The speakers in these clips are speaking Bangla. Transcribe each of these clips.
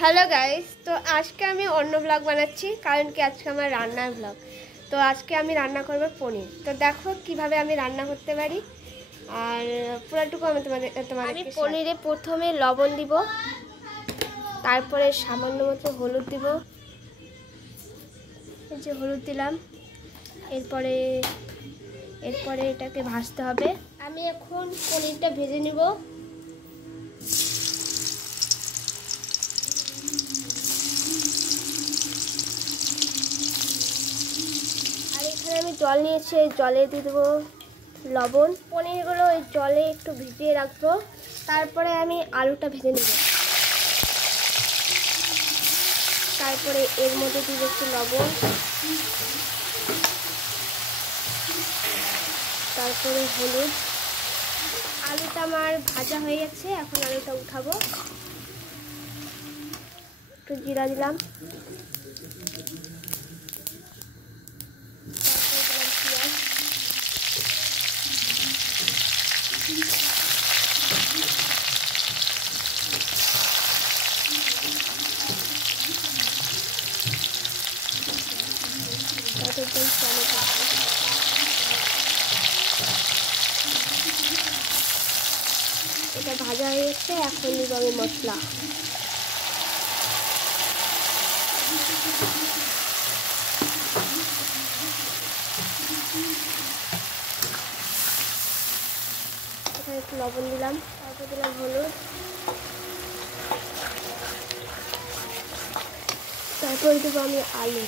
হ্যালো গাইস, তো আজকে আমি অন্য ব্লগ বানাচ্ছি কারণ কি আজকে আমার রান্নার ব্লগ। তো আজকে আমি রান্না করব পনির। তো দেখো কিভাবে আমি রান্না করতে পারি আর পুরোটুকু আমি আমি পনিরে প্রথমে লবণ দিব, তারপরে সামান্য মতো হলুদ দিব, এই যে হলুদ দিলাম। এরপরে এটাকে ভাজতে হবে। আমি এখন পনিরটা ভেজে নিব। আমি জল নিয়েছি, জলে দিয়ে দেবো লবণ। পনিরগুলো ওই জলে একটু ভিজিয়ে রাখবো, তারপরে আমি আলুটা ভেজে নেব। তারপরে এর মধ্যে দিয়ে একটু লবণ, তারপরে হলুদ। আলুটা আমার ভাজা হয়ে গেছে, এখন আলুটা উঠাবো। একটু জিরা দিলাম, এটা ভাজা হয়ে গেছে। এখন দিব আমি মশলা। এখানে একটু লবণ দিলাম, তারপর দিলাম হলুদ, তারপর দেবো আমি আলু।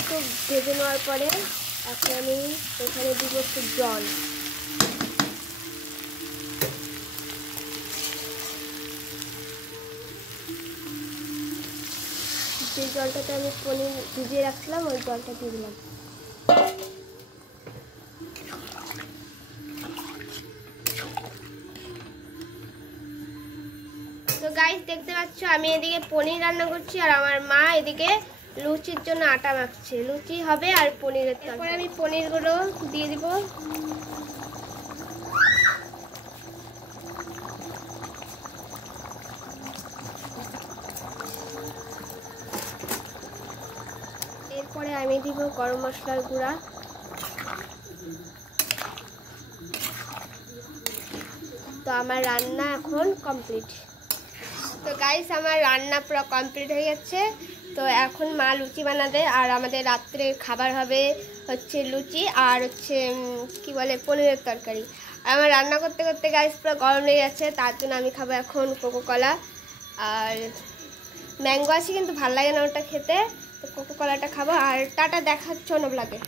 একটু ভেজে নেওয়ার পরে এখন আমি এখানে দিব একটু জল। যে জলটাতে আমি পনির ভিজিয়ে রাখছিলাম ওই জলটা দিয়ে দিলাম। তো গাইস দেখতে পাচ্ছ আমি এদিকে পনির রান্না করছি আর আমার মা এদিকে লুচির জন্য আটা মাখছে। লুচি হবে আর পনিরের তরকারি। তারপরে আমি পনিরগুলো দিয়ে দিব। এরপরে আমি দিব গরম মশলার গুঁড়া। তো আমার রান্না এখন কমপ্লিট। তো গাইস আমার রান্না পুরো কমপ্লিট হয়ে গেছে। তো এখন মা লুচি বানাবে আর আমাদের রাত্রে খাবার হবে হচ্ছে লুচি আর হচ্ছে কি বলে পনিরের তরকারি। আমার রান্না করতে করতে গাইস পুরো গরম লেগে যাচ্ছে, তার জন্য আমি খাবো এখন কোকোকলা আর ম্যাঙ্গো আছে কিন্তু ভালো লাগে না ওটা খেতে। তো কোকোকলাটা খাবো আর টাটা, দেখা হচ্ছে অন্য ব্লগে।